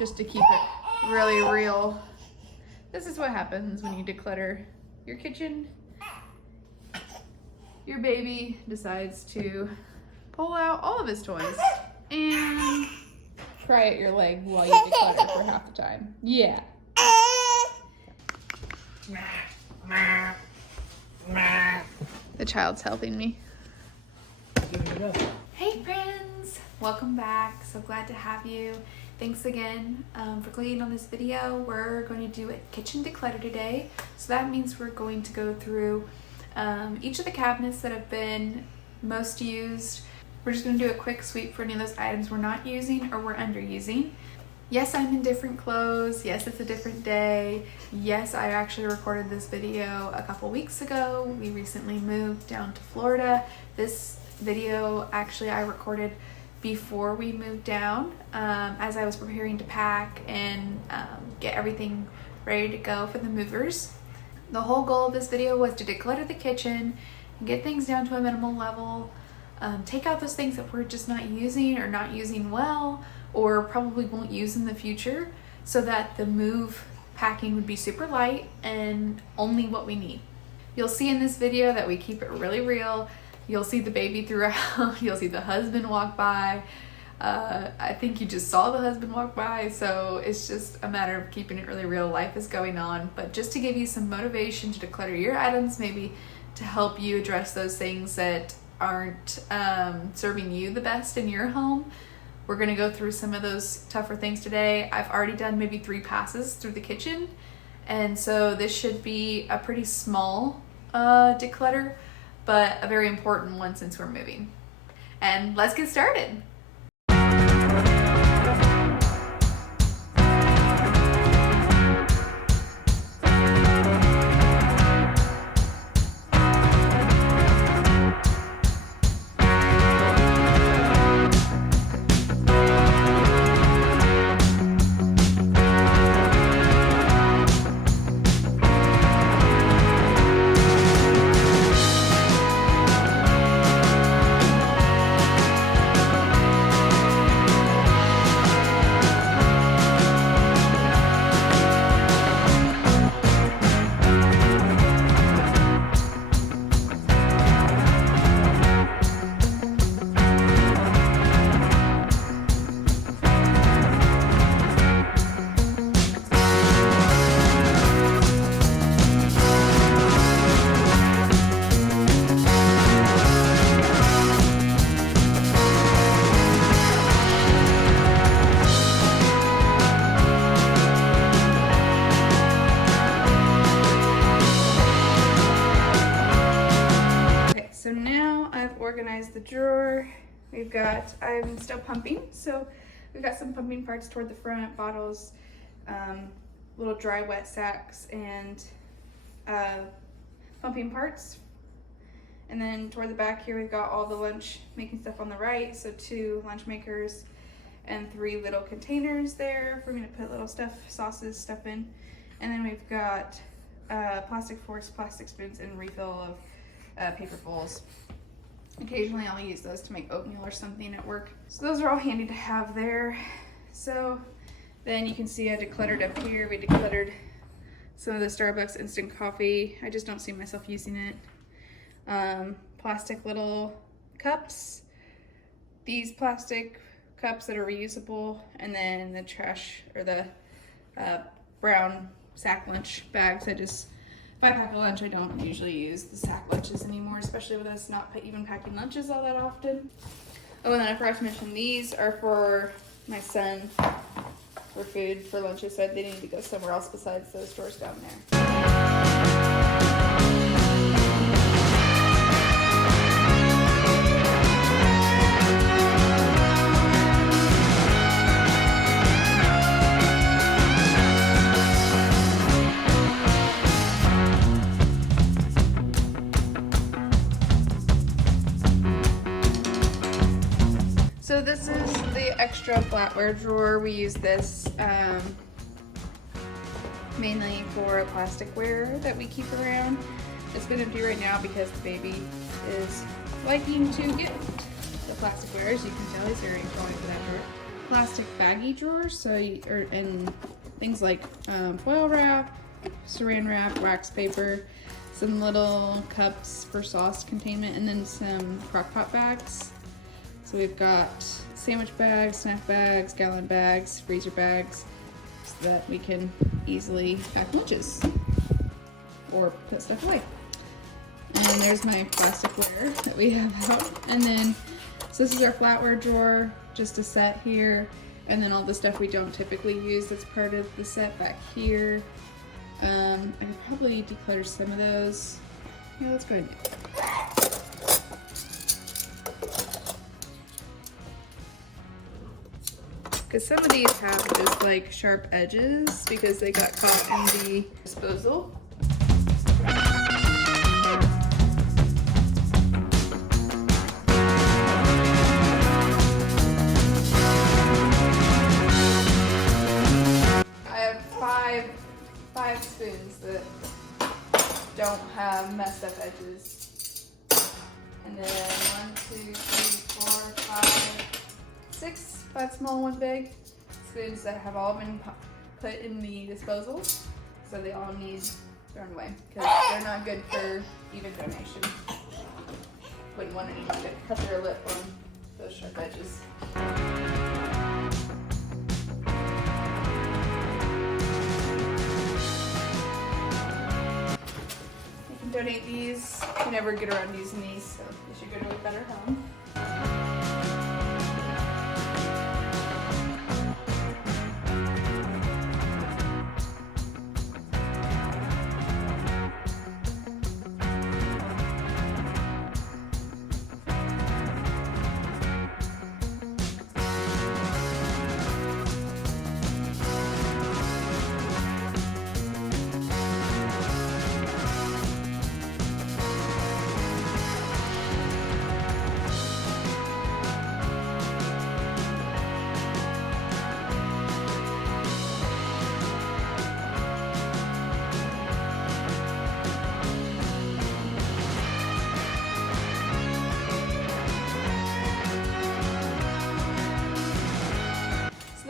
just to keep it really real. This is what happens when you declutter your kitchen. Your baby decides to pull out all of his toys and cry at your leg while you declutter for half the time. Yeah. The child's helping me. Hey friends, welcome back. So glad to have you. Thanks again for clicking on this video. We're going to do a kitchen declutter today. So that means we're going to go through each of the cabinets that have been most used. We're just going to do a quick sweep for any of those items we're not using or we're underusing. Yes, I'm in different clothes. Yes, it's a different day. Yes, I actually recorded this video a couple weeks ago. We recently moved down to Florida. This video actually I recorded before we moved down as I was preparing to pack and get everything ready to go for the movers. The whole goal of this video was to declutter the kitchen and get things down to a minimal level, take out those things that we're just not using or not using well or probably won't use in the future so that the move packing would be super light and only what we need. You'll see in this video that we keep it really real. You'll see the baby throughout, you'll see the husband walk by. I think you just saw the husband walk by, so it's just a matter of keeping it really real. Life is going on, but just to give you some motivation to declutter your items, maybe to help you address those things that aren't serving you the best in your home. We're gonna go through some of those tougher things today. I've already done maybe 3 passes through the kitchen, and so this should be a pretty small declutter, but a very important one since we're moving. And let's get started. So now I've organized the drawer. I'm still pumping, so we've got some pumping parts toward the front, bottles, little dry wet sacks, and pumping parts. And then toward the back here, we've got all the lunch making stuff on the right, so 2 lunch makers and 3 little containers there for me to put little stuff, sauces, stuff in. And then we've got plastic forks, plastic spoons, and refill of paper bowls. Occasionally I'll use those to make oatmeal or something at work. So those are all handy to have there. So then you can see I decluttered up here. We decluttered some of the Starbucks instant coffee. I just don't see myself using it. Plastic little cups. These plastic cups that are reusable, and then the trash or the brown sack lunch bags. If I pack a lunch, I don't usually use the sack lunches anymore, especially with us not even packing lunches all that often. Oh, and then I forgot to mention these are for my son for food for lunches, so they need to go somewhere else besides those drawers down there. So this is the extra flatware drawer. We use this mainly for plasticware that we keep around. It's been empty right now because the baby is liking to get the plasticware. As you can tell, he's very inclined for that drawer. plastic baggie drawers, and things like foil wrap, saran wrap, wax paper, some little cups for sauce containment, and then some crock pot bags. So we've got sandwich bags, snack bags, gallon bags, freezer bags, so that we can easily pack lunches or put stuff away. And then there's my plasticware that we have out. And then, so this is our flatware drawer, just a set here. And then all the stuff we don't typically use that's part of the set back here. I could probably declutter some of those. Yeah, let's go ahead and do it. Because some of these have just like sharp edges because they got caught in the disposal. Five spoons that don't have messed up edges. And then 1, 2, 3, 4, 5, 6, 5 small, 1 big spoons that have all been put in the disposal. So they all need thrown away because they're not good for even donation. Wouldn't want anyone to cut their lip on those sharp edges. Donate these. You never get around using these, so they should go to a better home.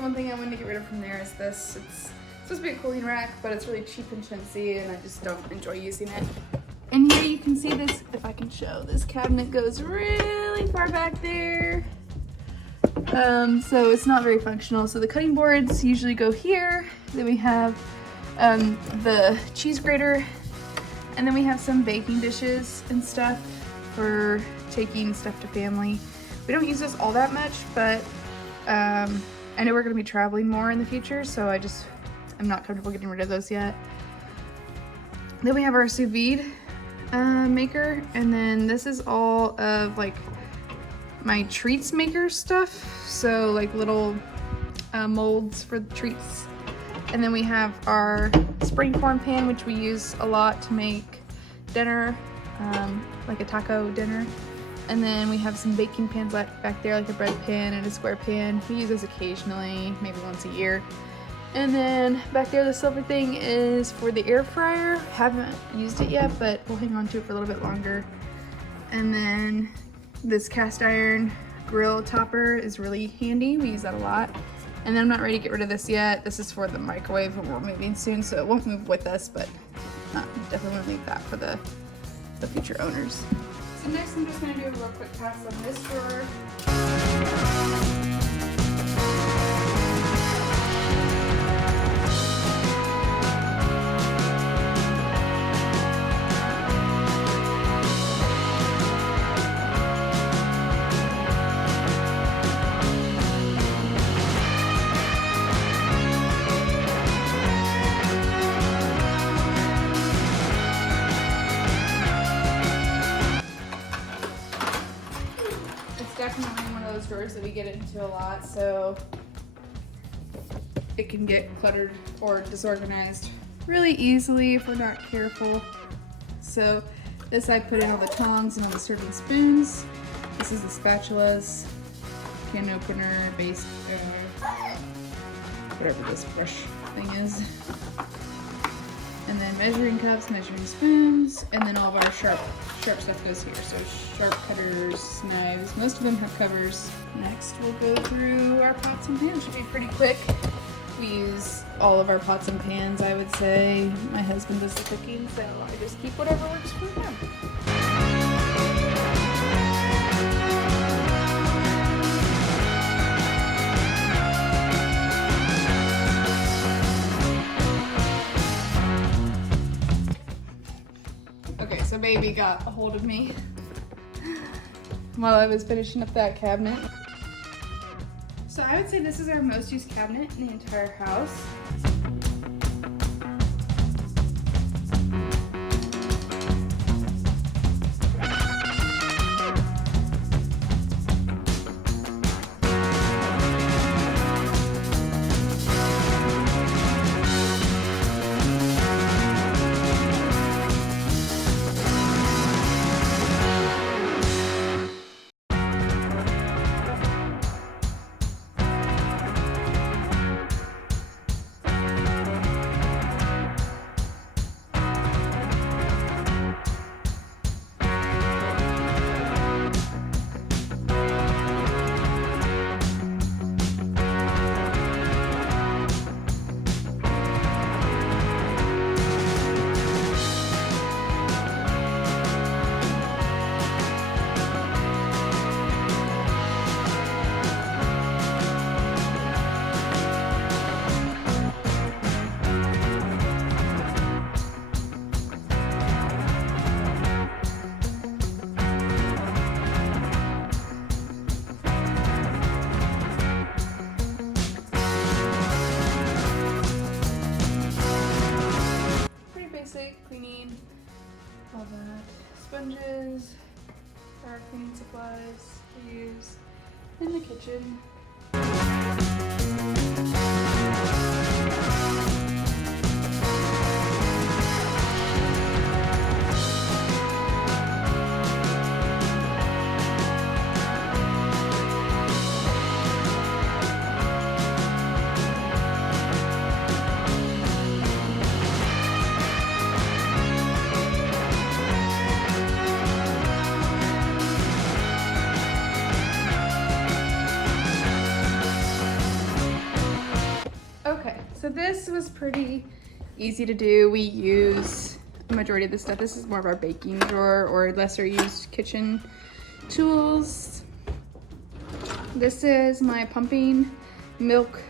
One thing I wanted to get rid of from there is this. It's supposed to be a cooling rack, but it's really cheap and chintzy, and I just don't enjoy using it. And here you can see this, if I can show, this cabinet goes really far back there. So it's not very functional. So the cutting boards usually go here. Then we have the cheese grater, and then we have some baking dishes and stuff for taking stuff to family. We don't use this all that much, but I know we're going to be traveling more in the future, so I'm not comfortable getting rid of those yet. Then we have our sous vide maker, and then this is all of like my treats maker stuff, so like little molds for the treats. And then we have our springform pan, which we use a lot to make dinner, like a taco dinner. And then we have some baking pans back there, like a bread pan and a square pan. We use those occasionally, maybe once a year. And then back there, the silver thing is for the air fryer. Haven't used it yet, but we'll hang on to it for a little bit longer. And then this cast iron grill topper is really handy. We use that a lot. And then I'm not ready to get rid of this yet. This is for the microwave, and we're moving soon, so it won't move with us, but definitely want to leave that for the future owners. So next I'm just going to do a real quick pass on this drawer. Definitely one of those drawers that we get into a lot, so it can get cluttered or disorganized really easily if we're not careful. So this I put in all the tongs and all the serving spoons. This is the spatulas, can opener, base, whatever this brush thing is. And then measuring cups, measuring spoons, and then all of our sharp stuff goes here. So sharp cutters, knives, most of them have covers. Next, we'll go through our pots and pans. Should be pretty quick. We use all of our pots and pans, I would say. My husband does the cooking, so I just keep whatever works for him. Okay, so baby got a hold of me while I was finishing up that cabinet. So I would say this is our most used cabinet in the entire house. Cleaning, all that. Sponges, our cleaning supplies we use in the kitchen. So this was pretty easy to do. We use the majority of this stuff. This is more of our baking drawer or lesser used kitchen tools. This is my pumping milk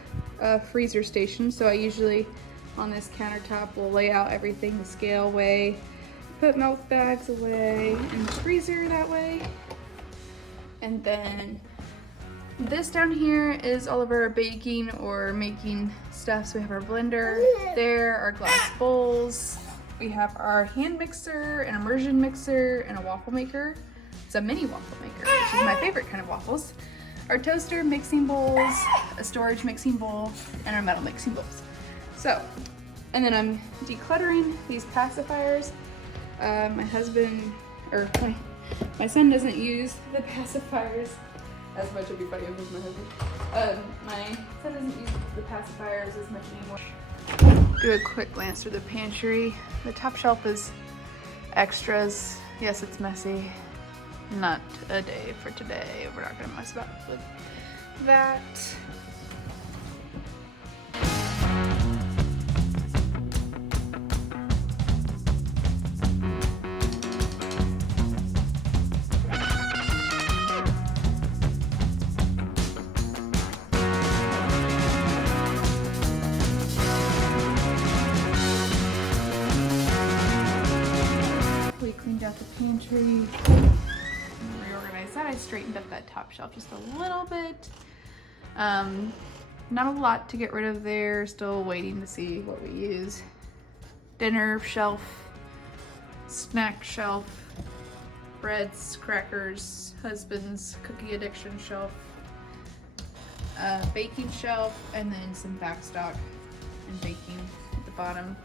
freezer station. So I usually on this countertop will lay out everything the scale way, put milk bags away in the freezer that way. And then this down here is all of our baking or making stuff. So we have our blender there, our glass bowls. We have our hand mixer, an immersion mixer, and a waffle maker. It's a mini waffle maker, which is my favorite kind of waffles. Our toaster, mixing bowls, a storage mixing bowl, and our metal mixing bowls. So, and then I'm decluttering these pacifiers. My husband, or my son doesn't use the pacifiers as much. It'd be funny if it was my husband. My son doesn't use the pacifiers as much anymore. Do a quick glance through the pantry. The top shelf is extras. Yes, it's messy. Not a day for today. We're not gonna mess about with that. Cleaned out the pantry, reorganized that. I straightened up that top shelf just a little bit. Not a lot to get rid of there. Still waiting to see what we use. Dinner shelf, snack shelf, breads, crackers, husband's cookie addiction shelf, baking shelf, and then some backstock and baking at the bottom.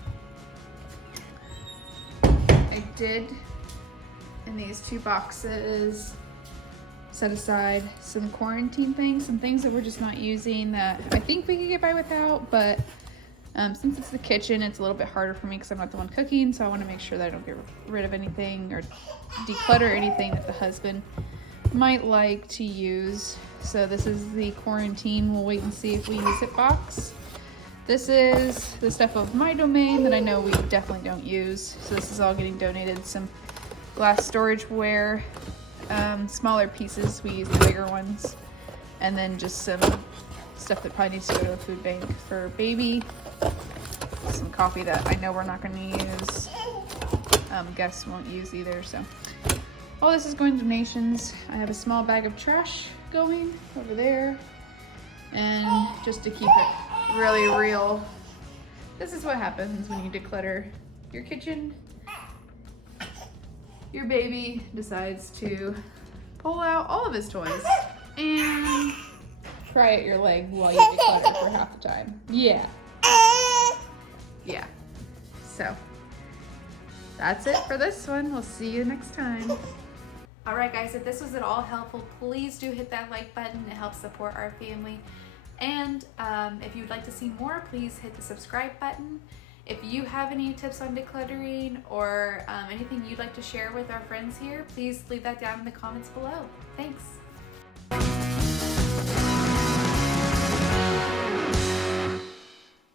I did, in these two boxes, set aside some quarantine things, some things that we're just not using that I think we could get by without, but since it's the kitchen, it's a little bit harder for me because I'm not the one cooking, so I want to make sure that I don't get rid of anything or declutter anything that the husband might like to use. So this is the quarantine, we'll wait and see if we use it box. This is the stuff of my domain that I know we definitely don't use. So this is all getting donated. Some glass storageware, smaller pieces, we use the bigger ones. And then just some stuff that probably needs to go to a food bank for baby. Some coffee that I know we're not going to use. Guests won't use either, so. All this is going to donations. I have a small bag of trash going over there. And just to keep it really real, this is what happens when you declutter your kitchen. Your baby decides to pull out all of his toys and cry at your leg while you declutter for half the time. Yeah. Yeah. So that's it for this one. We'll see you next time. All right, guys, if this was at all helpful, please do hit that like button. It helps support our family. And if you'd like to see more, please hit the subscribe button. If you have any tips on decluttering or anything you'd like to share with our friends here, please leave that down in the comments below. Thanks.